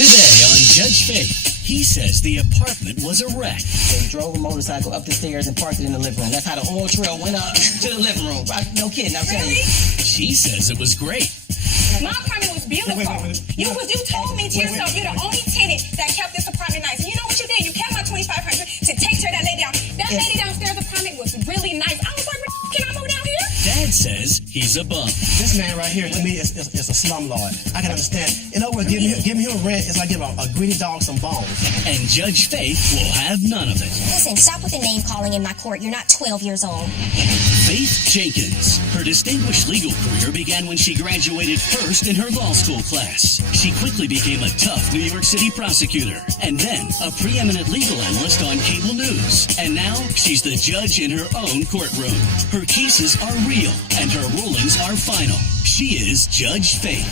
Today on Judge Faith, he says the apartment was a wreck. They drove a motorcycle up the stairs and parked it in the living room. That's how the oil trail went up to the living room. No kidding, I'm telling you. She says it was great. My apartment was beautiful. You told me to yourself, you're the only tenant that kept this apartment nice. And you know what you did? You kept my $2,500 to take care of that lady down. That lady downstairs apartment was really nice. I was like, can I move down here? Dad says he's a bum. This man right here, to me, is a slumlord. I can understand. In other words, giving him rent is like giving a greedy dog some bones. And Judge Faith will have none of it. Listen, stop with the name calling in my court. You're not 12 years old. Faith Jenkins. Her distinguished legal career began when she graduated first in her law school class. She quickly became a tough New York City prosecutor, and then a preeminent legal analyst on cable news. And now she's the judge in her own courtroom. Her cases are real, and her rulings are final. She is Judge Faith.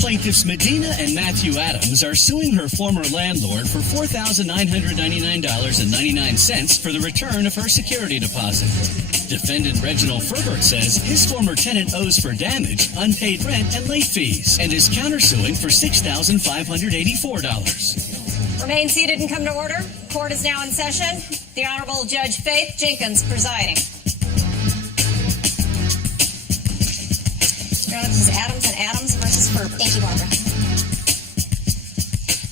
Plaintiffs Medina and Matthew Adams are suing her former landlord for $4,999.99 for the return of her security deposit. Defendant Reginald Ferbert says his former tenant owes for damage, unpaid rent, and late fees, and is countersuing for $6,584. Remain seated and come to order. Court is now in session. The Honorable Judge Faith Jenkins presiding. This is Adams and Adams versus Ferbert. Thank you, Barbara.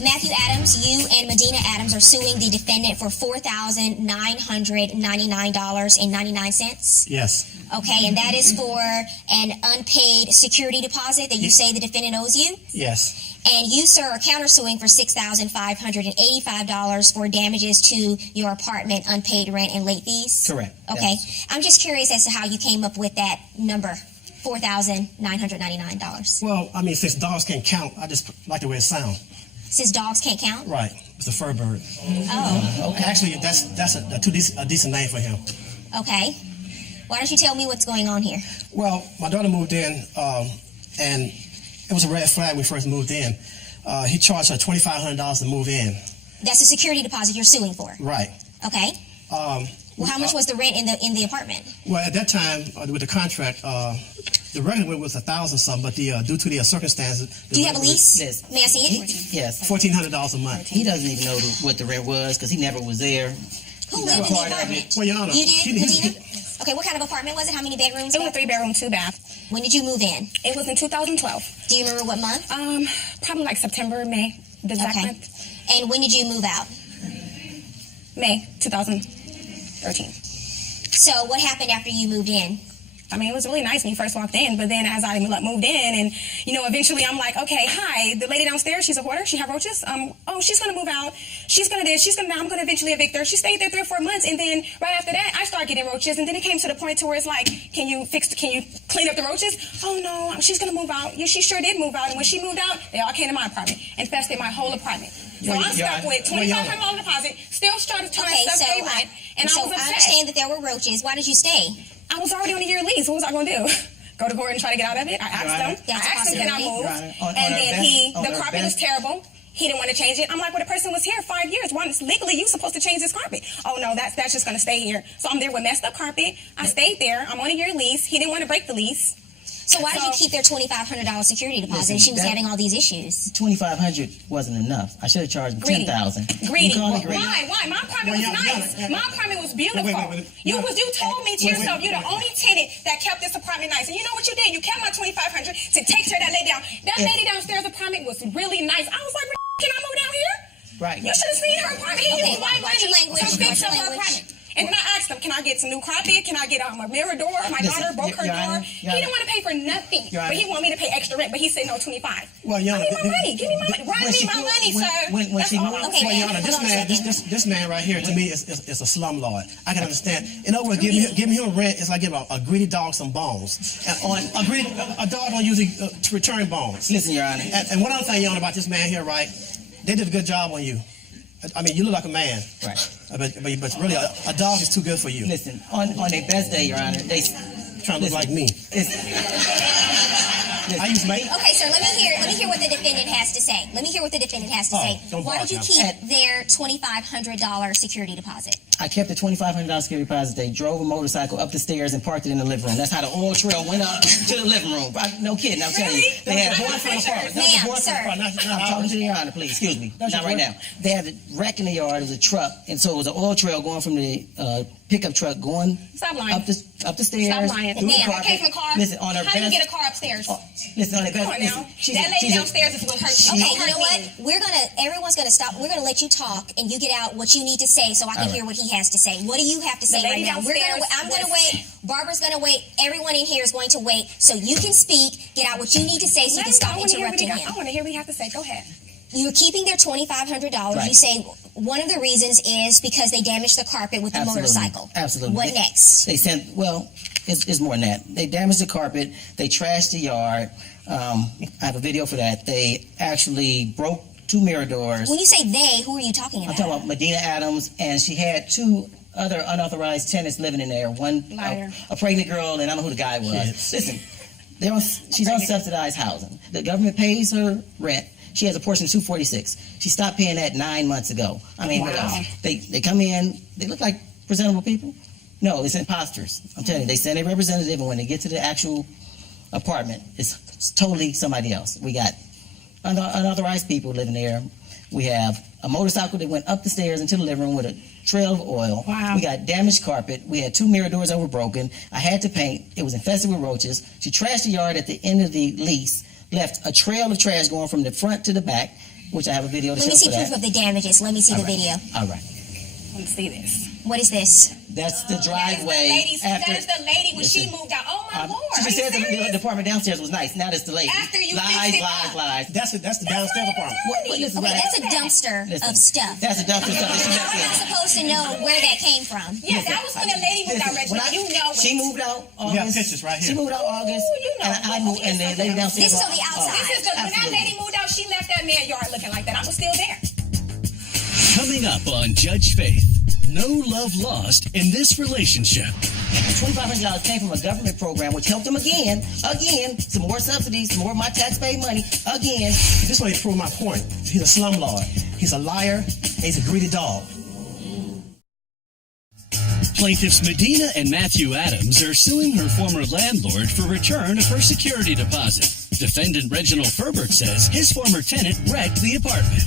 Matthew Adams, you and Medina Adams are suing the defendant for $4,999.99. Yes. Okay, and that is for an unpaid security deposit that you say the defendant owes you? Yes. And you, sir, are countersuing for $6,585 for damages to your apartment, unpaid rent, and late fees? Correct. Okay. Yes. I'm just curious as to how you came up with that number. $4,999. Well, I mean, since dogs can't count, I just like the way it sounds. Since dogs can't count? Right. Mr. Ferbert. Oh. Okay. Actually, that's a decent name for him. Okay. Why don't you tell me what's going on here? Well, my daughter moved in, and it was a red flag when we first moved in. He charged her $2,500 to move in. That's a security deposit you're suing for? Right. Okay. Well, how much was the rent in the apartment? Well, at that time, with the contract, the regular rent was $1,000 but due to the circumstances... Do you have a lease? Yes. May I see it? Yes. $1,400 a month. He doesn't even know what the rent was because he never was there. Who lived in the apartment? Well, Your Honor. You did, Medina? Okay, what kind of apartment was it? How many bedrooms? It was a 3-bedroom, 2-bath. When did you move in? It was in 2012. Do you remember what month? Probably like September, May, the exact Okay. month. And when did you move out? May 2013. So what happened after you moved in? I mean, it was really nice when you first walked in, but then as I moved in, and, eventually I'm like, okay, hi, the lady downstairs, she's a hoarder, she have roaches, she's going to move out, she's going to this, she's going to that, I'm going to eventually evict her. She stayed there 3 or 4 months, and then right after that, I started getting roaches, and then it came to the point to where it's like, can you clean up the roaches? Oh, no, she's going to move out. Yeah, she sure did move out, and when she moved out, they all came to my apartment, infested my whole apartment. So I'm stuck with $2,500 deposit, still started to pay rent, and I was upset. I understand that there were roaches. Why did you stay? I was already on a year lease. What was I going to do? Go to court and try to get out of it? I asked him. Can I move? And then the carpet was terrible. He didn't want to change it. I'm like, well, the person was here 5 years. Why legally you supposed to change this carpet? Oh no, that's just going to stay here. So I'm there with messed up carpet. I stayed there. I'm on a year lease. He didn't want to break the lease. So why did you keep their $2,500 security deposit? She was having all these issues. $2,500 wasn't enough. I should have charged him $10,000. Greedy. Why? My apartment was nice. My apartment was beautiful. You told me to yourself, you're the only tenant that kept this apartment nice. And you know what you did? You kept my $2,500 to take care of that lady down. That lady downstairs apartment was really nice. I was like, can I move down here? Right. You should have seen her apartment. He used white money to fix up her apartment. And then I asked him, can I get some new carpet? Can I get a mirror door? My daughter broke her door. He didn't want to pay for nothing. But he wanted me to pay extra rent. But he said, no, $25. Well, Your Honor, give me my money. Give me my money. Run me my money, sir. When she moved, okay, Well, Your Honor, this man right here, to me, is a slumlord. I can understand. In other words, giving him rent is like giving a greedy dog some bones. A dog don't usually return bones. Listen, Your Honor. And one other thing, Your Honor, about this man here, right? They did a good job on you. I mean, you look like a man. Right. But really, a dog is too good for you. Listen, on their best day, Your Honor, they trying to look like me. I use makeup. Okay, sir. Let me hear what the defendant has to say. Let me hear what the defendant has to say. don't Why bark did you now. keep their $2,500 security deposit? I kept the $2,500 security deposit. They drove a motorcycle up the stairs and parked it in the living room. That's how the oil trail went up to the living room. No kidding, I'm telling you. They had a boyfriend apartment. Ma'am, sir. I'm talking to Your Honor, please. Excuse me. Not right now. They had a wreck in the yard. It was a truck, and so it was an oil trail going from the pickup truck going Stop lying. up the stairs. Stop lying. through the Ma'am, carpet. came from the car. Listen, on her How do you best. get a car upstairs? Listen, on her best. Come on now. Listen, That lady downstairs is what hurt. Okay, you know what? Everyone's gonna stop. We're gonna let you talk, and you get out what you need to say, so I can hear what he has to say. What do you have to say The right lady now? I'm gonna downstairs wait. Barbara's gonna wait. Everyone in here is going to wait, so you can speak. Get out what you need to say, so you can stop interrupting him. I want to hear what you have to say. Go ahead. You're keeping their $2,500. Right. You say one of the reasons is because they damaged the carpet with the motorcycle. Absolutely. What next? They sent, it's more than that. They damaged the carpet. They trashed the yard. I have a video for that. They actually broke 2 mirror doors. When you say they, who are you talking about? I'm talking about Medina Adams, and she had 2 other unauthorized tenants living in there. One, Liar. a pregnant girl, and I don't know who the guy was. Yes. Listen, she's on subsidized housing. The government pays her rent. She has a portion of 246. She stopped paying that 9 months ago. I mean, what else? They come in, they look like presentable people. No, it's imposters. I'm telling you, they send a representative, and when they get to the actual apartment, it's totally somebody else. We got unauthorized people living there. We have a motorcycle that went up the stairs into the living room with a trail of oil. Wow. We got damaged carpet. We had 2 mirror doors that were broken. I had to paint. It was infested with roaches. She trashed the yard at the end of the lease, left a trail of trash going from the front to the back, which I have a video to Let show me see for that. proof of the damages. Let me see the video. All right. Let me see this. What is this? That's the driveway. That is the lady when she Listen. moved out. Oh my lord! She Are just you said serious? the apartment downstairs was nice. Now that's the lady. After you lies, fixed it lies, up. lies. That's the downstairs apartment. Listen, Okay, right. that's a dumpster Listen, of stuff. That's a dumpster stuff that she How left am I in. supposed to know where that came from? Yeah, that was when the lady moved out, Listen, Reggie. You know it. She moved out August. We got pictures right here. She moved out August. you know. And I moved, and the lady downstairs. This is on the outside. This is the, when that absolutely. lady moved out, she left that man yard looking like that. I was still there. Coming up on Judge Faith, no love lost in this relationship. $2,500 came from a government program, which helped them again, some more subsidies, some more of my taxpayer money, again. This way to prove my point. He's a slumlord. He's a liar. And he's a greedy dog. Plaintiffs Medina and Matthew Adams are suing her former landlord for return of her security deposit. Defendant Reginald Ferbert says his former tenant wrecked the apartment.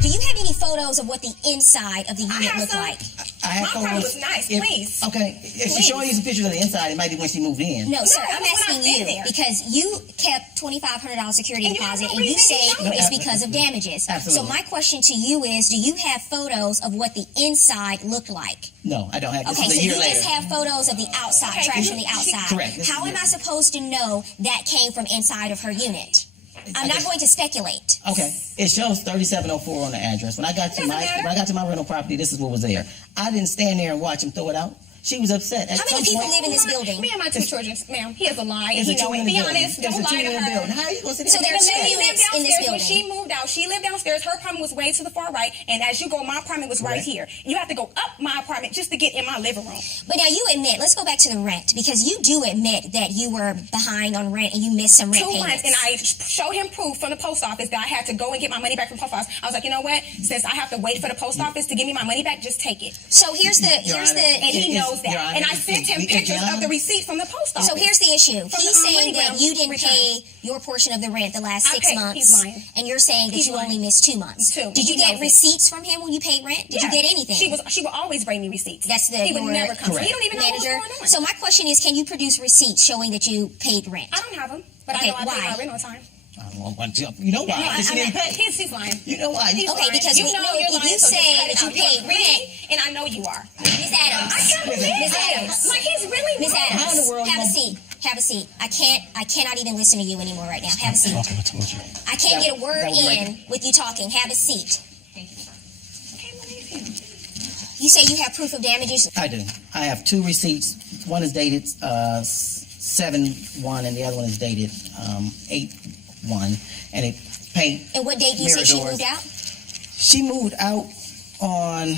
Do you have any photos of what the inside of the unit have looked some. like? I have My apartment photos. was nice, If- please. Okay, if she's Please. showing you some pictures of the inside, it might be when she moved in. No, sir, it I'm was when I asking been you there. because you kept $2,500 security And you have deposit, no and you reason to say know it's it. because of damages. Absolutely. So my question to you is, do you have photos of what the inside looked like? No, I don't have. This Okay, is so a year you later. just have photos of the outside, Okay, trash from the outside. Correct. This How is am it. I supposed to know that came from inside of her unit? I'm not going to speculate. Okay, it shows 3704 on the address. When I got to my rental property, this is what was there. I didn't stand there and watch him throw it out. She was upset. At How some many people point, live in this building? Me and my 2 children, ma'am. He is a lie. And It's a he know it. two-unit Be building. honest. It's Don't a lie to two-unit her. building. How are you going to sit So there? there are The two lady lived units in this downstairs. When building. she moved out, she lived downstairs. Her apartment was way to the far right, and as you go, my apartment was right here. You have to go up my apartment just to get in my living room. But now you admit, let's go back to the rent, because you do admit that you were behind on rent and you missed some rent 2 payments. months, and I showed him proof from the post office that I had to go and get my money back from the post office. I was like, you know what? Since I have to wait for the post office to give me my money back, just take it. So here's the Your Honor, And he Your knows that. Honor, And I sent him pictures of the receipt from the post office. So here's the issue. From He's the, saying that MoneyGram you didn't return. pay your portion of the rent the last I 6 paid. months. He's lying. And you're saying that He's you lying. only missed 2 months. 2. Did you He get knows it. receipts from him when you paid rent? Did you Yeah. get anything? She will always bring me receipts. That's he would your never come. Correct. He don't even know manager. what's going on. So my question is, can you produce receipts showing that you paid rent? I don't have them, but Okay, I know I why? paid my rent on time. I don't want to. You know why? No, Because she didn't pay. He's lying. You know why? He's Okay, lying. because you we know know you're if lying, you so say just cut that it you out. paid You're greedy, rent- and I know you are. Miss Adams. I can't believe Miss it. Adams. Like he's really Miss lying. How in Adams, the world have a you seat. Have a seat. I cannot even listen to you anymore right now. Have a seat. I told you. I can't get a word that was right in with you talking. Have a seat. Okay, believe him. You say you have proof of damages. I do. I have 2 receipts. One is dated 7/1, and the other one is dated 8/1, and it paint. And what date do you mirror say she doors. moved out? She moved out on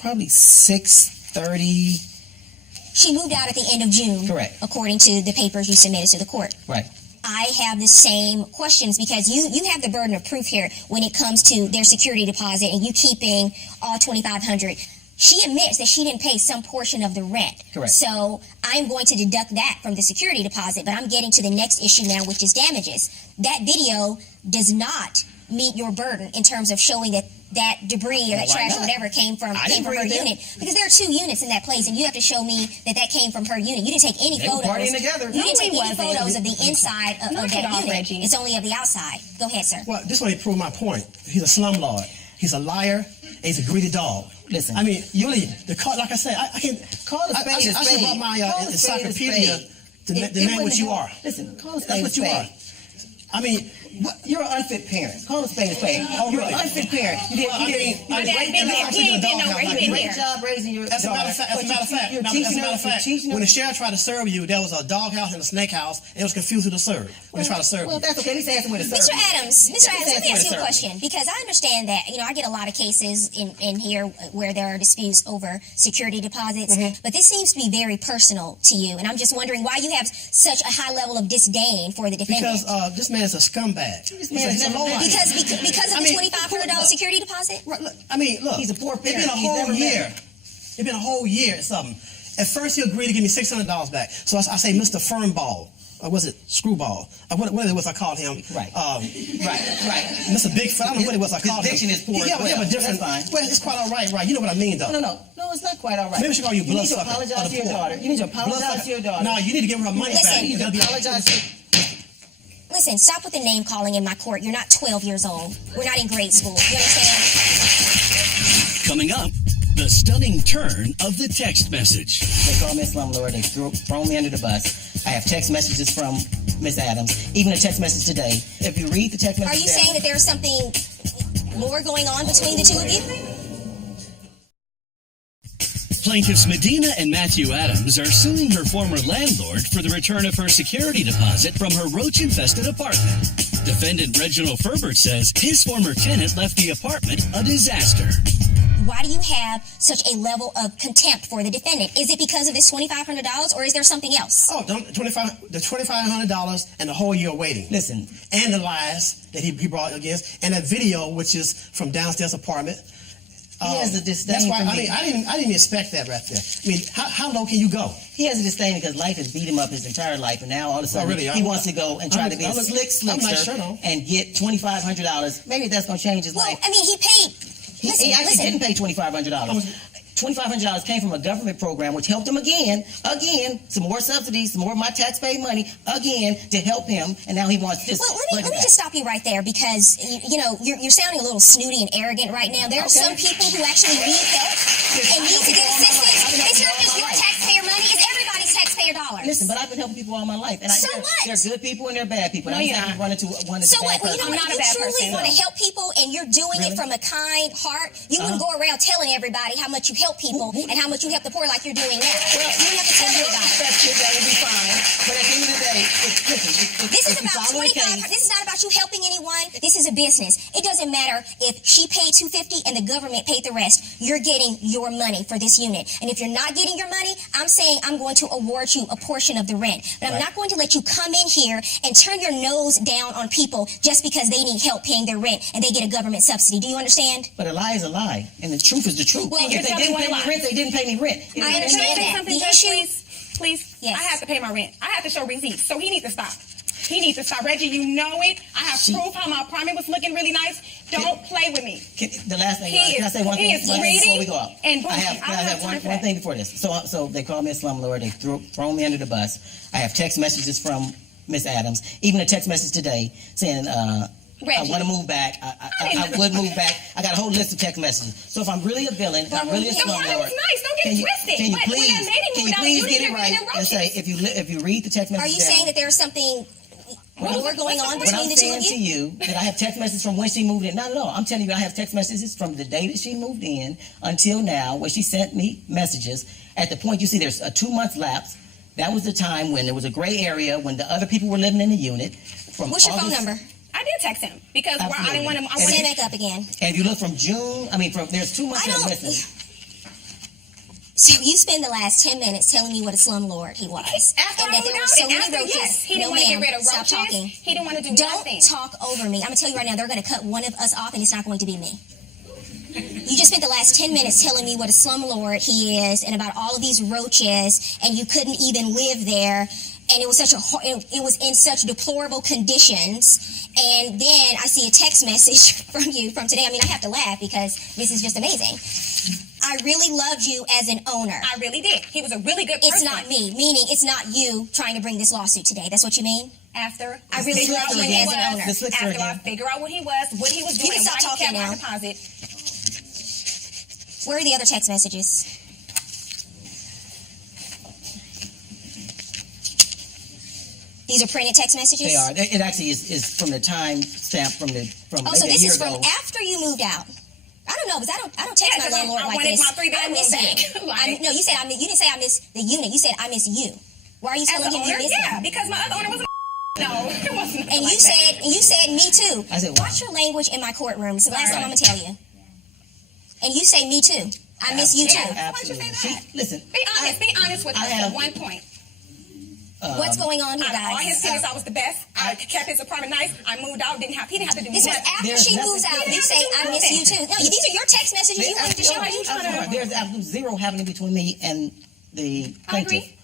probably 6/30. She moved out at the end of June. Correct. According to the papers you submitted to the court. Right. I have the same questions because you have the burden of proof here when it comes to their security deposit and you keeping all $2,500. She admits that she didn't pay some portion of the rent. Correct. So I'm going to deduct that from the security deposit, but I'm getting to the next issue now, which is damages. That video does not meet your burden in terms of showing that debris or that trash or whatever came from her unit, because there are 2 units in that place, and you have to show me that came from her unit. You didn't take any photos. Partying together. You didn't take any photos of the inside of that unit. Reggie. It's only of the outside. Go ahead, sir. Well, this way to prove my point. He's a slumlord. He's a liar. And he's a greedy dog. Listen. I mean, like I said, I can't Call a spade a I should spade. brought my Call a spade a encyclopedia spade. to name what you are. Listen, call a That's spade a what you are. spade. I mean, You're an unfit parent. Call a spade a spade. Oh, You're really? an unfit parent. You Well, I mean, My dad been there. He ain't been nowhere. He been great here. job raising your as a daughter. matter of fact, when the sheriff tried to serve you, there was a dog house and a snake house, and it was confused who to serve when they tried to serve Well, you. that's okay. At least ask him where to serve. Mr. Adams, let me ask you a Sir. question, because I understand that, I get a lot of cases in here where there are disputes over security deposits, but this seems to be very personal to you, and I'm just wondering why you have such a high level of disdain for the defendant. Because this man is a scumbag. This man is never been. Because of I the mean, $2,500 security deposit? Right, look, I mean, look. He's a poor It's parent. been a He's whole never year. met. It's been a whole year or something. At first, he agreed to give me $600 back. So I say, Mr. Firmball. Or was it Screwball? What it was I called him? Right. Right. Mr. Bigfoot. I don't know what it was I called him. His diction is poor Yeah, as well. yeah, but different. That's fine. Well, it's quite all right. You know what I mean, though. No, it's not quite all right. Maybe we should call you need to bloodsucker. apologize to your daughter. You need to apologize to your daughter. No, you need to give her money Listen, back. You need to apologize to Listen, stop with the name calling in my court. You're not 12 years old. We're not in grade school. You understand? Coming up, the stunning turn of the text message. They call me a slumlord. They throw me under the bus. I have text messages from Miss Adams. Even a text message today. If you read the text message, Are you saying that there's something more going on between the two of you? Plaintiffs Medina and Matthew Adams are suing her former landlord for the return of her security deposit from her roach-infested apartment. Defendant Reginald Ferbert says his former tenant left the apartment a disaster. Why do you have such a level of contempt for the defendant? Is it because of this $2,500 or is there something else? Oh, the $2,500 and the whole year waiting. Listen. And the lies that he brought against, and that video, which is from downstairs apartment. He has a disdain That's why for I me. mean I didn't expect that right there. I mean, how low can you go? He has a disdain because life has beat him up his entire life, and now all of a sudden really? he wants to go and try to be a I'm slickster not sure, though. and get $2,500. Maybe that's going to change his Well, life. I mean, he paid. He actually didn't pay $2,500. $2,500 came from a government program which helped him again, some more subsidies, some more of my taxpayer money, again, to help him, and now he wants this. Well, let me just stop you right there because, you're sounding a little snooty and arrogant right now. There are some people who actually need help and need to get assistance. It's not just your taxpayer money, it's everybody's taxpayer dollars. Listen, but I've been helping people all my life. And So what? There are good people and there are bad people. No, I'm you're not not. run into one that's So a what? bad Well, person. you know what? I'm not a If bad you truly person. want to help people and you're doing it from a kind heart, you wouldn't go around telling everybody how much you help people and how much you help the poor like you're doing now. Well, You don't have to tell anybody. that will be fine. But at the end of the day, This is about 25. This is not about you helping anyone. This is a business. It doesn't matter if she paid $250 and the government paid the rest. You're getting your money for this unit. And if you're not getting your money, I'm saying I'm going to award you a portion of the rent. But I'm not going to let you come in here and turn your nose down on people just because they need help paying their rent and they get a government subsidy. Do you understand? But a lie is a lie, and the truth is the truth. Well, if you're they telling didn't one pay me lie. rent, they didn't pay me rent. I understand Say that. something, The Judge, issue- please. Yes. I have to pay my rent. I have to show receipts. So he needs to stop. He needs to stop. Reggie, you know it. I have proof how my apartment was looking really nice. Don't play with me. The last thing, He can I is- say one he thing is before greedy we go out? and I have, bougie. can I I don't have have time for one that. thing before this. So they call me a slumlord. They throw me under the bus. I have text messages from Miss Adams. Even a text message today saying, I Reggie. want to move back. I would move back. I got a whole list of text messages. So if I'm really a villain, if I'm really a The water slumlord, was nice. Don't get can you, twisted. can you But when please, that lady can moved you out, please you get didn't it bring right in and say if you read the text message Are you down, saying that there's something more going on what I'm between the two saying of to you? you that I have text messages from when she moved in. Not at all. I'm telling you, I have text messages from the day that she moved in until now, where she sent me messages. At the point you see, there's a 2 month lapse. That was the time when there was a gray area when the other people were living in the unit. From What's your phone August- number? I did text him because I didn't want him. I And Say wanted it back up again. And if you look from June, there's 2 months I that are don't- missing. So you spend the last 10 minutes telling me what a slumlord he was. After and I that there moved were out, so and many after, roaches. yes, he didn't No, want to get ma'am, rid of stop roaches. talking. He didn't want to do Don't nothing. talk over me. I'm going to tell you right now, they're going to cut one of us off, and it's not going to be me. You just spent the last 10 minutes telling me what a slumlord he is and about all of these roaches, and you couldn't even live there. And it was it was in such deplorable conditions. And then I see a text message from you from today. I mean, I have to laugh because this is just amazing. I really loved you as an owner. I really did. He was a really good person. It's not me, meaning it's not you trying to bring this lawsuit today. That's what you mean? After I really loved you as an owner. After I figure out what he was doing, You can stop why he talking kept my now. deposit. Where are the other text messages? These are printed text messages? They are. It actually is from the time stamp from Oh, maybe so a this year is from ago. after you moved out. I don't know, because I don't text Yeah, my 'cause landlord I like wanted this. my 3-bedroom I miss back. you. Like- No, you said you didn't say I miss the unit. You said I miss you. Why are you As telling an him you owner, miss yeah, him? because my other owner was a no, it wasn't. And like you said me too. I said, wow. Watch your language in my courtroom. It's the last time Right. I'm gonna tell you. And you say me too. I miss you too. Yeah. Why'd you say Absolutely. that? Listen, Be honest with I us have- at one point. What's going on here, Out of all his guys? tenants, I was the best. I kept his apartment nice. I moved out. He didn't have to do This was nothing. after There's she nothing- moves out. There's You say I miss you too. No, these are your text messages you wanted to show me. There's absolute zero happening between me and the I plaintiff. agree.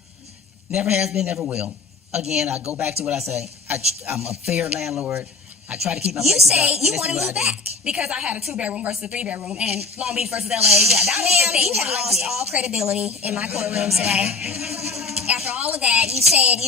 Never has been, never will. Again, I go back to what I say. I'm a fair landlord. I try to keep my You places say up, you and this want to is what move I do. back. Because I had a 2-bedroom versus a 3-bedroom, and Long Beach versus LA. Yeah, that was the Ma'am, thing. you have why I lost did. all credibility in my courtroom today. After all of that, you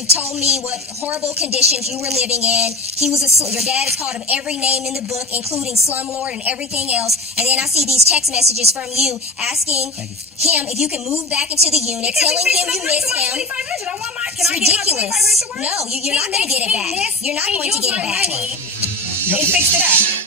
told me what horrible conditions you were living in. Your dad has called him every name in the book, including slumlord and everything else. And then I see these text messages from you asking him if you can move back into the unit, Because telling he him fixed you my miss rent to my him. $2,500. I want my. Can It's I get my ridiculous. $2,500 to work? No, you're not going to get it back. You're not going to get it back. And fixed it up.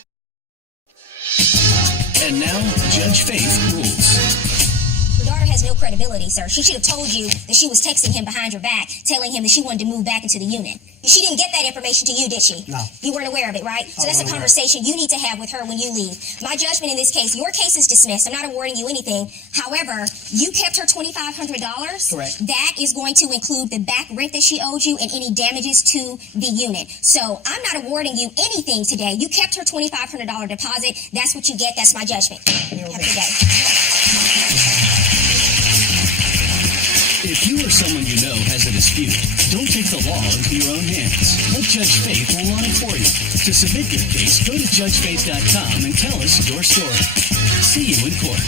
And now, Judge Faith rules. Your daughter has no credibility, sir. She should have told you that she was texting him behind your back, telling him that she wanted to move back into the unit. She didn't get that information to you, did she? No. You weren't aware of it, right? So that's a conversation you need to have with her when you leave. My judgment in this case, your case is dismissed. I'm not awarding you anything. However, you kept her $2,500. Correct. That is going to include the back rent that she owed you and any damages to the unit. So I'm not awarding you anything today. You kept her $2,500 deposit. That's what you get. That's my judgment. Have a good day. If you or someone you know has a dispute, don't take the law into your own hands. Let Judge Faith rule on it for you. To submit your case, go to judgefaith.com and tell us your story. See you in court.